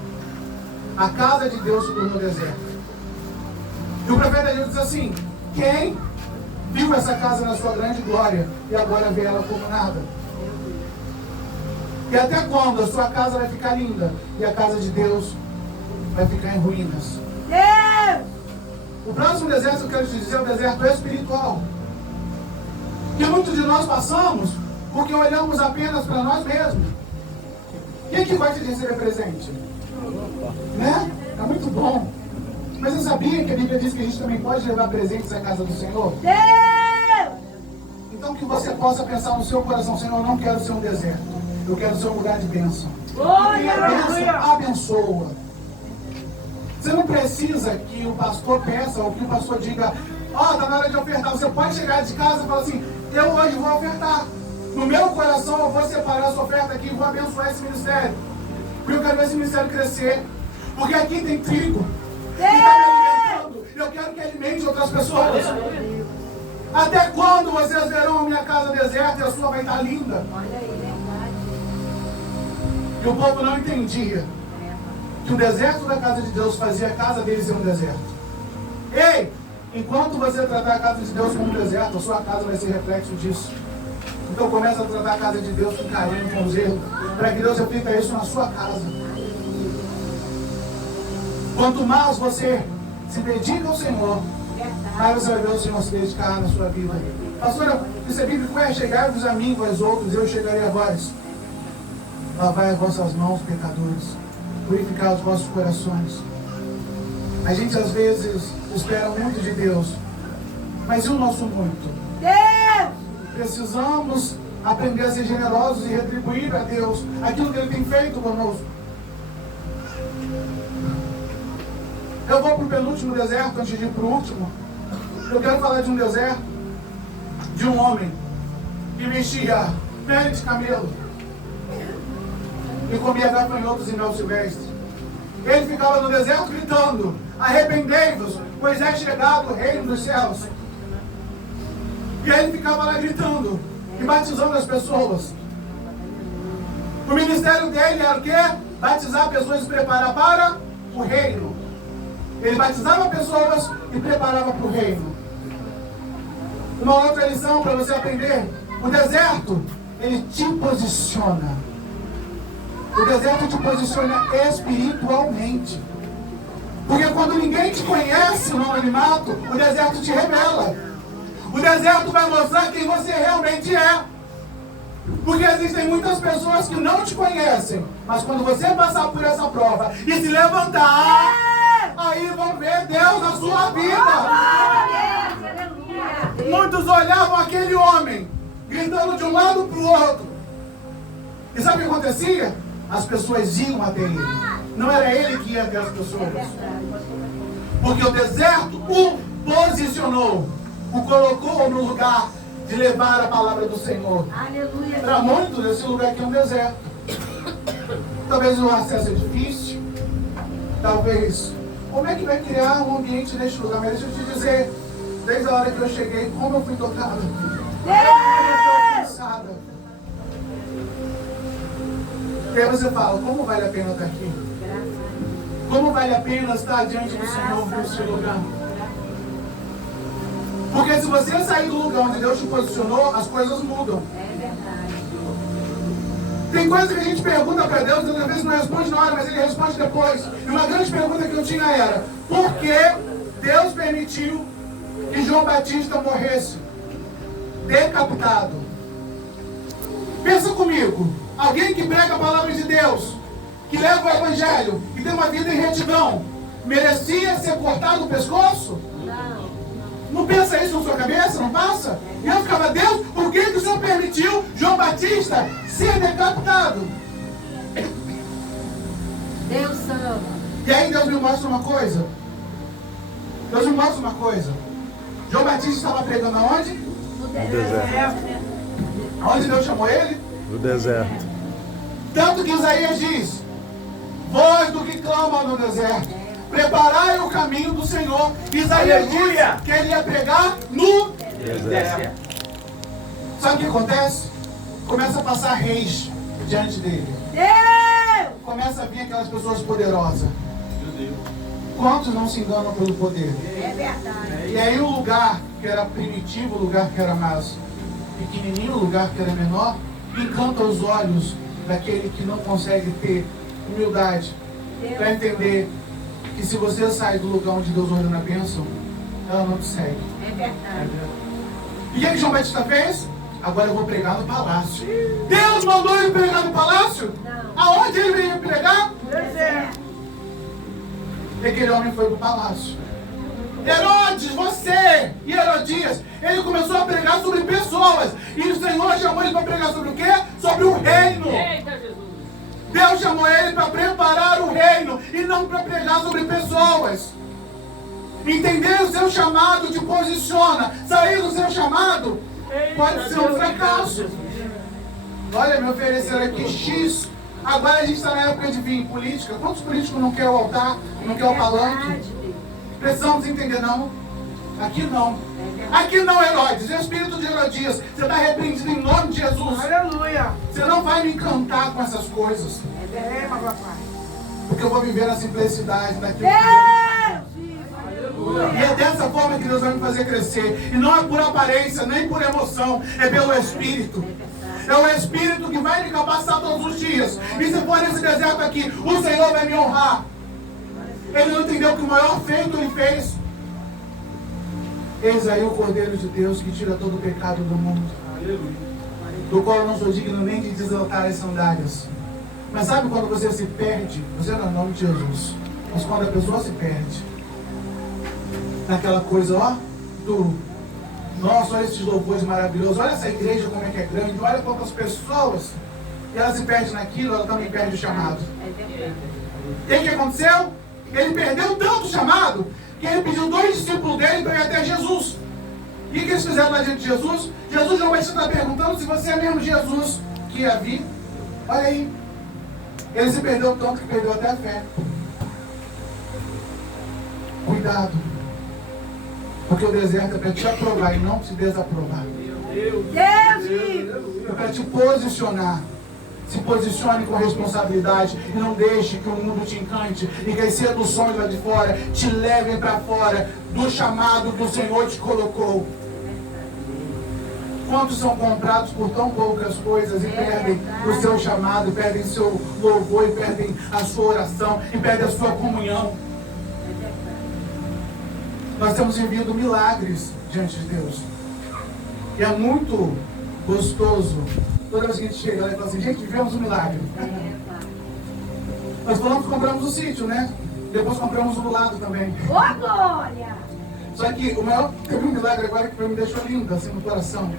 A casa de Deus se tornou deserto. E o profeta Deus diz assim: quem viu essa casa na sua grande glória e agora vê ela como nada? E até quando a sua casa vai ficar linda e a casa de Deus vai ficar em ruínas? Deus! O próximo deserto que eu quero te dizer é o deserto espiritual. Que muitos de nós passamos porque olhamos apenas para nós mesmos. Quem que vai te receber presente? Né? É muito bom. Mas você sabia que a Bíblia diz que a gente também pode levar presentes à casa do Senhor? Deus! Então que você possa pensar no seu coração: Senhor, eu não quero ser um deserto. Eu quero ser um lugar de bênção. Glória A a bênção Deus! abençoa. Você não precisa que o pastor peça ou que o pastor diga: ó, tá na hora de ofertar. Você pode chegar de casa e falar assim: eu hoje vou ofertar. No meu coração eu vou separar essa oferta aqui e vou abençoar esse ministério. Porque eu quero ver esse ministério crescer. Porque aqui tem trigo. Que está me alimentando. E eu quero que alimente outras pessoas. Até quando vocês verão a minha casa deserta e a sua vai estar linda? Olha aí, verdade. E o povo não entendia que o deserto da casa de Deus fazia a casa deles ser um deserto. Ei, enquanto você tratar a casa de Deus como um deserto, a sua casa vai ser reflexo disso. Então começa a tratar a casa de Deus com carinho, com zelo, para que Deus reflita isso na sua casa. Quanto mais você se dedica ao Senhor, mais você vai ver o Senhor se dedicar na sua vida. Pastora, isso é bíblico, chegai-vos a mim, vós outros, eu chegarei a vós. Lavai as vossas mãos, pecadores, purificar os vossos corações. A gente às vezes espera muito de Deus, mas e o nosso muito? Deus! Precisamos aprender a ser generosos e retribuir a Deus aquilo que Ele tem feito conosco. Eu vou para o penúltimo deserto, antes de ir para o último. Eu quero falar de um deserto, de um homem que vestia pele de camelo e comia gafanhotos e mel silvestre. Ele ficava no deserto gritando: arrependei-vos, pois é chegado o reino dos céus. E aí ele ficava lá gritando e batizando as pessoas. O ministério dele era o quê? Batizar pessoas e preparar para o reino. Ele batizava pessoas e preparava para o reino. Uma outra lição para você aprender: o deserto, ele te posiciona. O deserto te posiciona espiritualmente. Porque quando ninguém te conhece no anonimato, o deserto te revela. O deserto vai mostrar quem você realmente é. Porque existem muitas pessoas que não te conhecem, mas quando você passar por essa prova e se levantar, aí vão ver Deus na sua vida. Muitos olhavam aquele homem gritando de um lado para o outro. E sabe o que acontecia? As pessoas iam até ele. Não era ele que ia até as pessoas. Porque o deserto o posicionou, o colocou no lugar de levar a palavra do Senhor. Para muitos, esse lugar aqui é um deserto. Talvez o acesso é difícil. Talvez, como é que vai criar um ambiente neste lugar? Mas deixa eu te dizer, desde a hora que eu cheguei, como eu fui tocado. Como eu fui cansada. E aí você fala: como vale a pena estar aqui? Como vale a pena estar diante do Senhor neste lugar? Porque se você sair do lugar onde Deus te posicionou, as coisas mudam. Tem coisa que a gente pergunta para Deus, e às vezes não responde na hora, mas Ele responde depois. E uma grande pergunta que eu tinha era: por que Deus permitiu que João Batista morresse decapitado? Pensa comigo. Alguém que prega a palavra de Deus, que leva o evangelho, que tem uma vida em retidão, merecia ser cortado o pescoço? Não pensa isso na sua cabeça? Não passa? E eu ficava: Deus, por que o Senhor permitiu João Batista ser decapitado? Deus salva. E aí Deus me mostra uma coisa. Deus me mostra uma coisa. João Batista estava pregando aonde? No deserto. Aonde Deus chamou ele? No deserto. Tanto que Isaías diz: voz do que clama no deserto, preparai o caminho do Senhor. Isaías diz que ele ia pregar no Deserto. Sabe o que acontece? Começa a passar reis diante dele. Deus! Começa a vir aquelas pessoas poderosas. Quantos não se enganam pelo poder? É verdade. E aí o lugar que era primitivo, o lugar que era mais pequenininho, o lugar que era menor, encanta os olhos daquele que não consegue ter humildade para entender que se você sai do lugar onde Deus ordena a bênção, ela não te segue. É verdade. E o que João Batista fez? Agora eu vou pregar no palácio. Deus mandou ele pregar no palácio? Não. Aonde ele veio pregar? No deserto. E aquele homem foi para o palácio. Herodes, você e Herodias, ele começou a pregar sobre pessoas. E o Senhor chamou ele para pregar sobre o quê? Sobre o reino. Eita, Jesus. Deus chamou ele para preparar o reino e não para pregar sobre pessoas. Entender o seu chamado te posiciona. Sair do seu chamado pode ser um fracasso. Olha, me ofereceram aqui X. Agora a gente está na época de vir em política. Quantos políticos não querem o altar, não querem o palanque? Precisamos entender, não. Aqui não. Aqui não, Herodes. O espírito de Herodias, você está repreendido em nome de Jesus. Aleluia. Você não vai me encantar com essas coisas. É, mas papai. Porque eu vou viver na simplicidade daquilo que Deus! E é dessa forma que Deus vai me fazer crescer. E não é por aparência, nem por emoção. É pelo Espírito. É o Espírito que vai me capacitar todos os dias. E se for nesse deserto aqui, o Senhor vai me honrar. Ele não entendeu que o maior feito ele fez. Eis aí o Cordeiro de Deus que tira todo o pecado do mundo. Do qual eu não sou digno nem de desatar as sandálias. Mas sabe quando você se perde? Você não é o nome de Jesus. Mas quando a pessoa se perde naquela coisa, ó, do Nossa, olha esses louvores maravilhosos. Olha essa igreja como é que é grande. Olha quantas pessoas. E ela se perde naquilo, ela também perde o chamado. E o que aconteceu? Ele perdeu tanto o chamado que ele pediu 2 discípulos dele para ir até Jesus. E o que eles fizeram lá diante de Jesus? Jesus João Batista está perguntando se você é mesmo Jesus que ia vir. Olha aí. Ele se perdeu tanto que perdeu até a fé. Cuidado. Porque o deserto é para te aprovar e não te desaprovar. É para te posicionar. Se posicione com responsabilidade e não deixe que o mundo te encante e que as seduções lá de fora te levem para fora do chamado que o Senhor te colocou. Quantos são comprados por tão poucas coisas e perdem o seu chamado, perdem seu louvor, e perdem a sua oração, e perdem a sua comunhão. Nós temos vivido milagres diante de Deus. E é muito gostoso. Toda vez que a gente chega lá e fala assim, gente, vivemos um milagre. Nós falamos que compramos o sítio, né? Depois compramos o do lado também. Ô, glória! Só que o maior, teve um milagre agora que me deixou lindo, assim, no coração.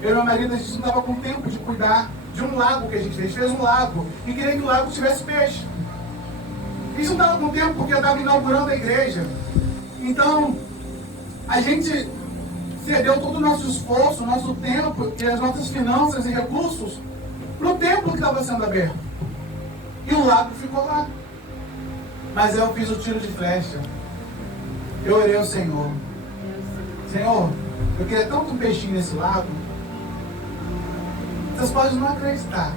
Eu e meu marido, a gente não estava com tempo de cuidar de um lago que a gente fez. A gente fez um lago e queria que o lago tivesse peixe. A gente não estava com tempo porque estava inaugurando a igreja. Então, a gente cedeu todo o nosso esforço, o nosso tempo e as nossas finanças e recursos para o templo que estava sendo aberto. E o lago ficou lá. Mas eu fiz o tiro de flecha. Eu orei ao Senhor. Senhor, eu queria tanto um peixinho nesse lago. Vocês podem não acreditar.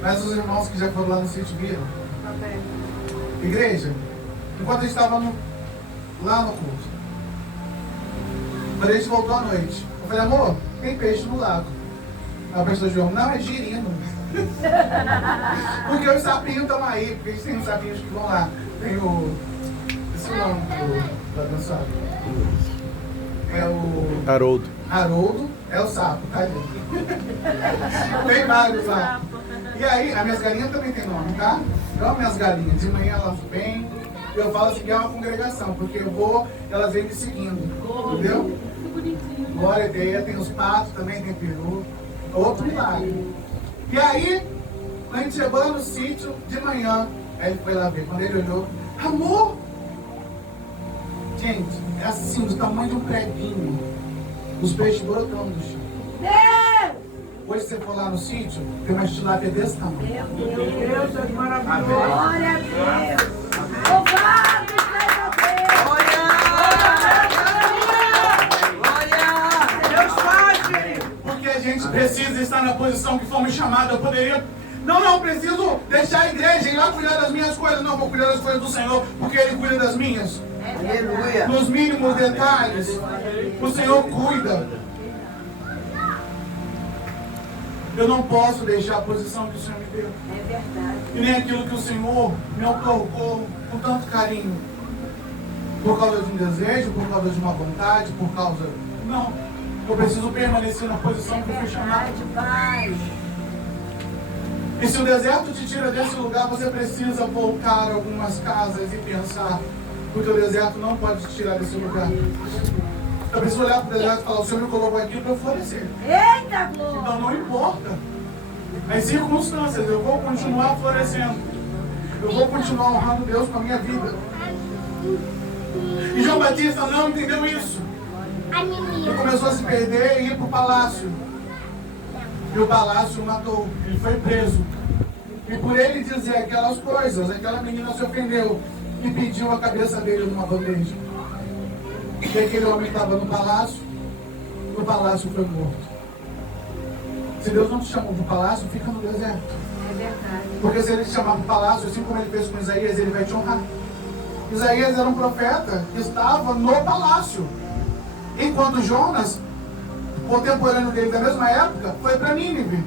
Mas os irmãos que já foram lá no sítio viram. Igreja, enquanto a gente estava lá no culto, quando a gente voltou à noite, eu falei, amor, tem peixe no lago. A pessoa João, não, é girino. Porque os sapinhos estão aí, porque a gente tem uns sapinhos que vão lá. Tem o... esse nome do abençoado. É o... Haroldo. Haroldo é o sapo, tá ali. Tem vários lá. E aí, as minhas galinhas também tem nome, tá? Eu amo minhas galinhas. De manhã elas vêm, eu falo assim que é uma congregação, porque eu vou, elas vêm me seguindo. Entendeu? Glória a Deus, tem os patos também, tem peru. Outro milagre. E aí, a gente chegou lá no sítio de manhã. Aí ele foi lá ver. Quando ele olhou, amor! Gente, é assim, do tamanho de um preguinho. Os peixes brotando do chão. Deus! Hoje você for lá no sítio, tem uma tilápia desse tamanho. Deus é maravilhoso. Glória a Deus! Louvado seja Deus! Deus faz, querido. Porque a gente precisa estar na posição que fomos chamados. Eu poderia... Não preciso deixar a igreja e ir lá cuidar das minhas coisas. Não, vou cuidar das coisas do Senhor, porque Ele cuida das minhas. Aleluia. Nos mínimos detalhes, o Senhor cuida. Eu não posso deixar a posição que o Senhor me deu. É verdade. E nem aquilo que o Senhor me otorgou com tanto carinho. Por causa de um desejo, por causa de uma vontade, por causa... Não. Eu preciso permanecer na posição que eu fui chamado. Pai. E se o deserto te tira desse lugar, você precisa voltar a algumas casas e pensar. Porque o deserto não pode te tirar desse lugar. Eu preciso olhar para o deserto e falar, o Senhor me colocou aqui para eu florescer. Eita, glória! Então não importa as circunstâncias, eu vou continuar florescendo. Eu vou continuar honrando Deus com a minha vida. E João Batista não entendeu isso. Ele começou a se perder e ir para o palácio. E o palácio o matou. Ele foi preso. E por ele dizer aquelas coisas, aquela menina se ofendeu e pediu a cabeça dele numa bandeja. E aquele homem estava no palácio foi morto. Se Deus não te chamou para o palácio, fica no deserto. É verdade. Porque se ele te chamar para o palácio, assim como ele fez com Isaías, ele vai te honrar. Isaías era um profeta que estava no palácio. Enquanto Jonas, contemporâneo dele da mesma época, foi para Nínive.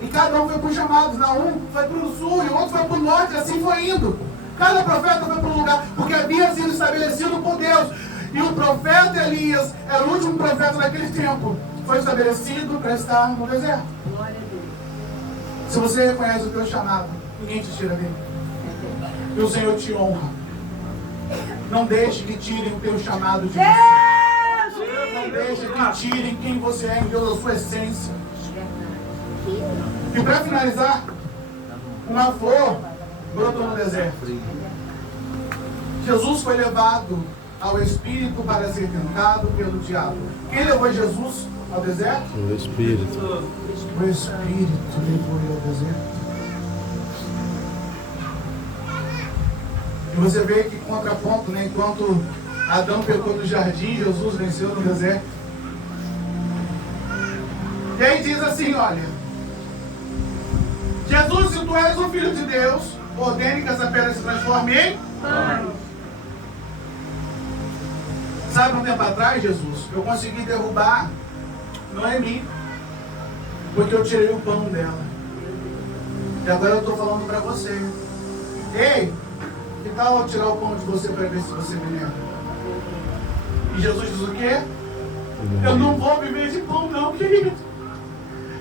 E cada um foi por chamados. Um foi para o sul e o outro foi para o norte, e assim foi indo. Cada profeta foi para um lugar, porque havia sido estabelecido por Deus. E o profeta Elias era o último profeta daquele tempo. Foi estabelecido para estar no deserto. Glória a Deus. Se você reconhece o teu chamado, ninguém te tira dele. E o Senhor te honra. Não deixe que tirem o teu chamado de você. Deus! Não deixe que tirem quem você é em Deus, a sua essência. E para finalizar, uma flor brotou no deserto. Jesus foi levado ao Espírito para ser tentado pelo diabo. Quem levou Jesus ao deserto? O Espírito. O Espírito levou ele ao deserto. E você vê que contraponto, né? Enquanto Adão pecou no jardim, Jesus venceu no deserto. E aí diz assim, olha: Jesus, se tu és o Filho de Deus, ordene que essa pedra se transforme em pão. Sabe, um tempo atrás, Jesus, eu consegui derrubar Noemi, porque eu tirei o pão dela. E agora eu estou falando para você: ei, que tal eu tirar o pão de você para ver se você me lembra? E Jesus diz o quê? Eu não vou viver de pão não, querido.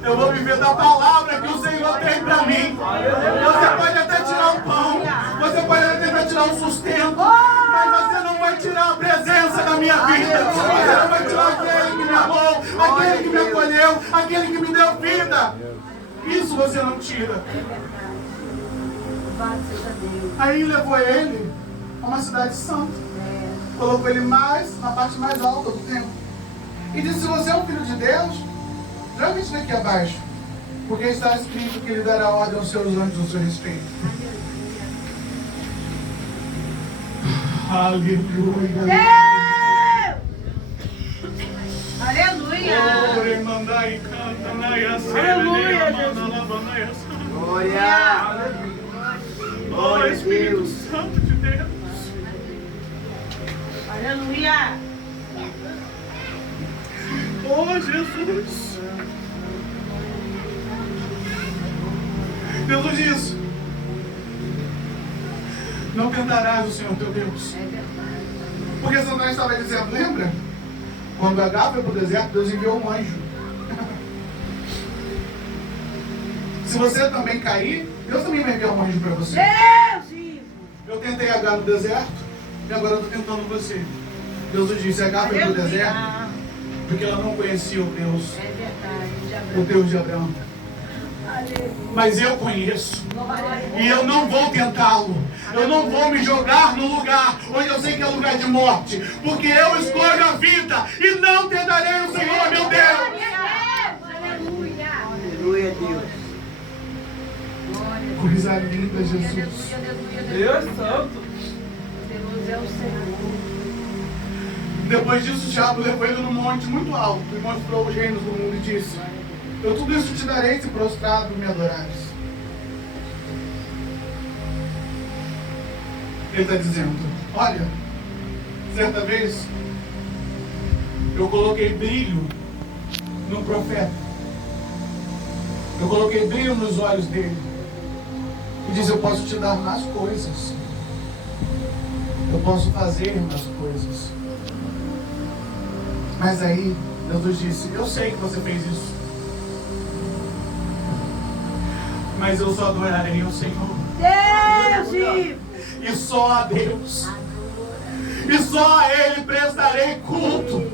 Eu vou viver da palavra que o Senhor tem para mim. Você pode até tirar o pão, você pode até tirar o sustento, mas você não vai tirar a presença da minha vida. Você não vai tirar aquele que me amou, aquele que me acolheu, aquele que me deu vida. Isso você não tira. Aí levou ele a uma cidade santa. Colocou ele mais na parte mais alta do templo. E disse: se você é o Filho de Deus, joga isso daqui abaixo, porque está escrito que ele dará ordem aos seus anjos ao seu respeito. Aleluia. Aleluia. Glória. Oh, Espírito Santo de Deus. Aleluia. Oh, Jesus. Jesus diz: não tentarás o Senhor teu Deus. Porque Satanás estava dizendo, lembra? Quando Agar foi para o deserto, Deus enviou um anjo. Se você também cair, Deus também vai enviar um anjo para você. Eu tentei Agar no deserto e agora eu estou tentando você. Deus disse: Agar foi para o deserto porque ela não conhecia o Deus, o Deus de Abraão. Mas eu conheço. E eu não vou tentá-lo. Eu não vou me jogar no lugar onde eu sei que é lugar de morte. Porque eu escolho a vida e não tentarei o Senhor, meu Deus. Aleluia, Deus. Coisa linda, Jesus. Deus Santo. Deus é o Senhor. Depois disso, o diabo levou ele num monte muito alto e mostrou os reinos do mundo e disse: eu tudo isso te darei se prostrado me adorares. Ele está dizendo: olha, certa vez eu coloquei brilho no profeta. Eu coloquei brilho nos olhos dele. E diz: eu posso te dar mais coisas. Eu posso fazer mais coisas. Mas aí, Jesus disse: eu sei que você fez isso. Mas eu só adorarei ao Senhor. Deus! E só a Deus. E só a Ele prestarei culto.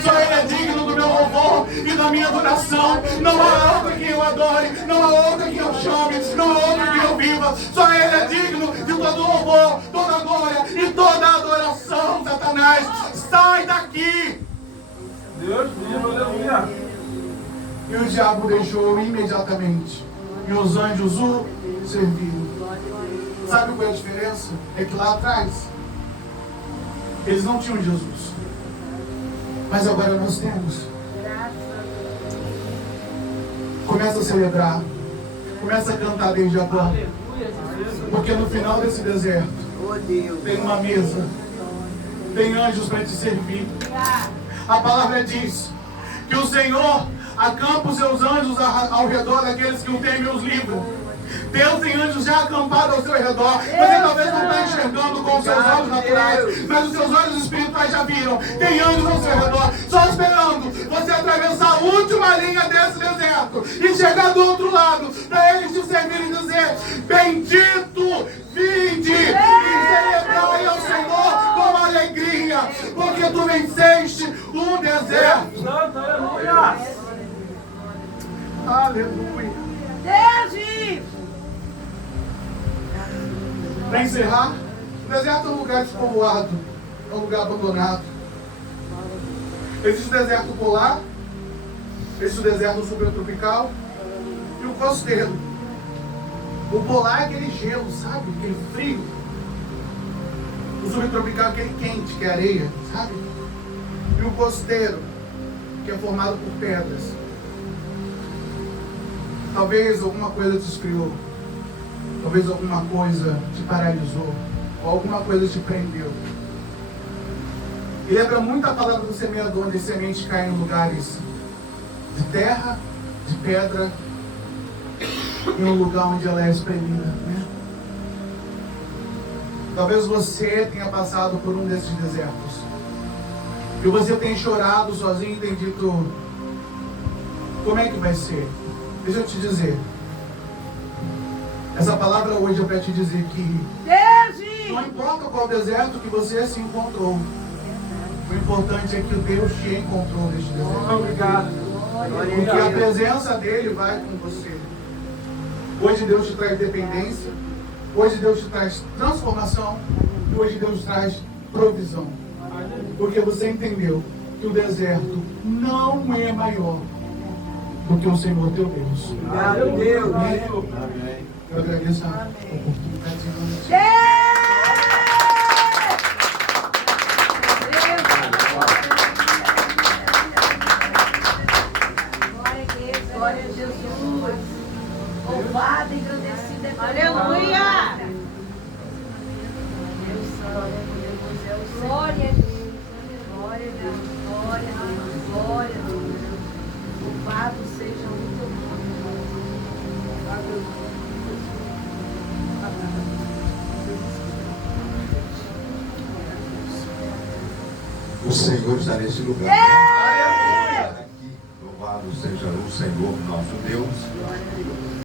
Só Ele é digno do meu louvor e da minha adoração. Não há outro que eu adore, não há outro que eu chame, não há outro que eu viva. Só Ele é digno de todo louvor, toda glória e toda adoração. Satanás, sai daqui! Deus vivo, aleluia. E o diabo deixou imediatamente. E os anjos o serviram. Sabe qual é a diferença? É que lá atrás eles não tinham Jesus. Mas agora nós temos. Começa a celebrar. Começa a cantar desde agora. Porque no final desse deserto tem uma mesa. Tem anjos para te servir. A palavra diz que o Senhor acampa os seus anjos ao redor daqueles que o temem os livra. Deus tem anjos já acampados ao seu redor. Você talvez não está enxergando com os seus olhos naturais, mas os seus olhos espirituais já viram. Tem anjos ao seu redor, só esperando você atravessar a última linha desse deserto e chegar do outro lado, para eles te servirem e dizer: bendito, vinde e celebrai ao Senhor com alegria, porque tu venceste o deserto. encerrar, o deserto é um lugar despovoado, é um lugar abandonado. Existe o deserto polar, existe o deserto subtropical e o costeiro. O polar é aquele gelo, sabe? Aquele frio. O subtropical é aquele quente, que é areia, sabe? E o costeiro, que é formado por pedras. Talvez alguma coisa te esfriou. Talvez alguma coisa te paralisou. Ou alguma coisa te prendeu. E lembra muito a palavra do semeador, onde a semente cai em lugares de terra, de pedra, em um lugar onde ela é espremida, né? Talvez você tenha passado por um desses desertos. E você tenha chorado sozinho e tenha dito: como é que vai ser? Deixa eu te dizer. Essa palavra hoje é para te dizer que não importa qual deserto que você se encontrou. O importante é que Deus te encontrou neste deserto. Obrigado. Porque a presença dele vai com você. Hoje Deus te traz dependência. Hoje Deus te traz transformação. E hoje Deus traz provisão. Porque você entendeu que o deserto não é maior do que o Senhor teu Deus. Obrigado, Deus. Amém. Eu agradeço a oportunidade de nós. Glória a Jesus. Louvado e agradecido é teu nome. Aleluia. Deus santo, Deus é o Senhor. Glória a Deus. Glória a Deus. Glória a Deus. Glória a Deus. Louvado seja o teu nome. O Senhor está nesse lugar. Aqui, louvado seja o Senhor nosso Deus.